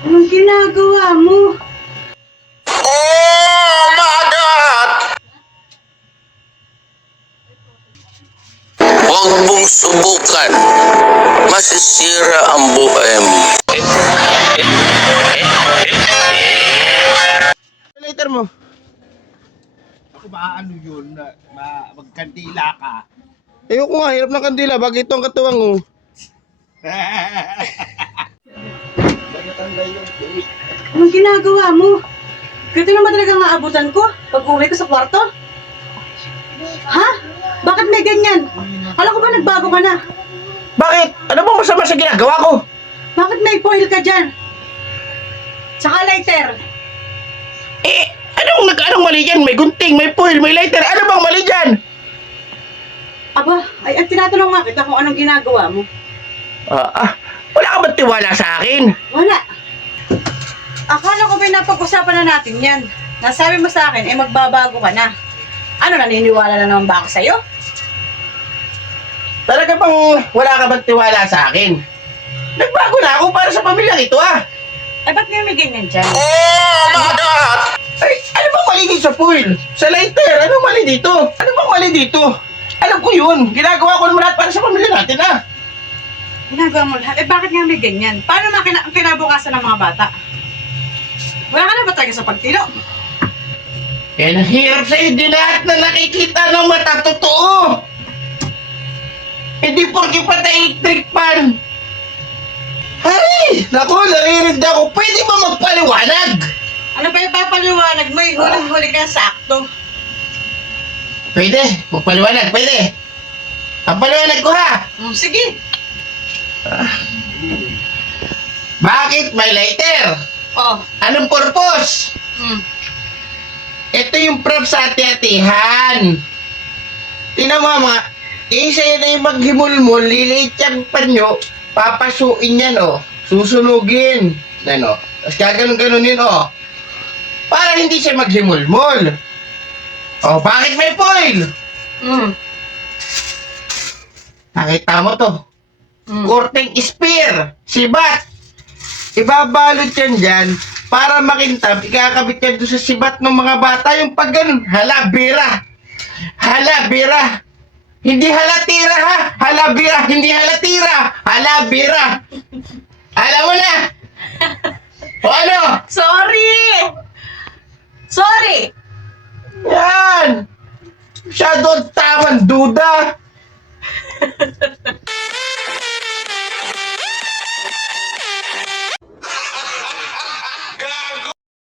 Anong ginagawa mo? Oh my God! Huwag mong subukan. Masisira ang buhay mo. Later mo. Ako ba ano yun? Magkandila ka. Ayoko nga, hirap ng kandila. Bakit ito ang katuwang mo? Anong ginagawa mo? Ganito naman talaga ang aabutan ko pag uwi ko sa kwarto? Ha? Bakit may ganyan? Alam ko ba nagbago ka na? Bakit? Ano bang masama sa ginagawa ko? Bakit may foil ka dyan? Tsaka lighter. Anong mali dyan? May gunting, may foil, may lighter. Ano bang mali dyan? Aba, ang tinatanong nga kita kung anong ginagawa mo. Wala ka ba't tiwala sa akin? Wala. Akala ko ba napag-usapan na natin yan? Nasabi mo sa akin, magbabago ka na. Ano, naniniwala na naman ba ako sa'yo? Talaga bang wala ka ba't tiwala sa akin? Nagbago na ako para sa pamilyang ito Ba't may ganyan dyan? Oh my God! Ay, ano bang mali dito sa foil? Sa lighter, anong mali dito? Ano bang mali dito? Alam ko yun. Ginagawa ko naman lahat para sa pamilya natin Ginagawa mo lahat. Bakit nga may ganyan? Paano ang kinabukasan ng mga bata? Wala ka na ba talaga sa pagtino? Yan ang hirap sa'yo. Di lahat na nakikita ng mata totoo. Hindi porke patay electric pan. Ay, naku, narinig ako. Pwede ba magpaliwanag? Ano pa yung papaliwanag mo? Huling-huli ka sa akto. Pwede, magpaliwanag, pwede. Ang paliwanag ko Sige. Bakit may lighter? Oh. Anong purpose? Ito yung prop sa ati-atihan. Tingnan mo mga, isa yun ay maghimulmul, liliit yung panyo, papasuin yan susunugin. Tapos gaganon-ganonin para hindi siya maghimulmul. Bakit may foil? Nakita mo to? Korteng spear, sibat. Ibabalot yan dyan para makintab, ikakabit yan doon sa sibat ng mga bata yung pag ganun. Halabira. Halabira. Hindi halatira halabira. Hindi halatira. Halabira. Alam mo na. O ano? Sorry! Yan. Shadow tamang duda.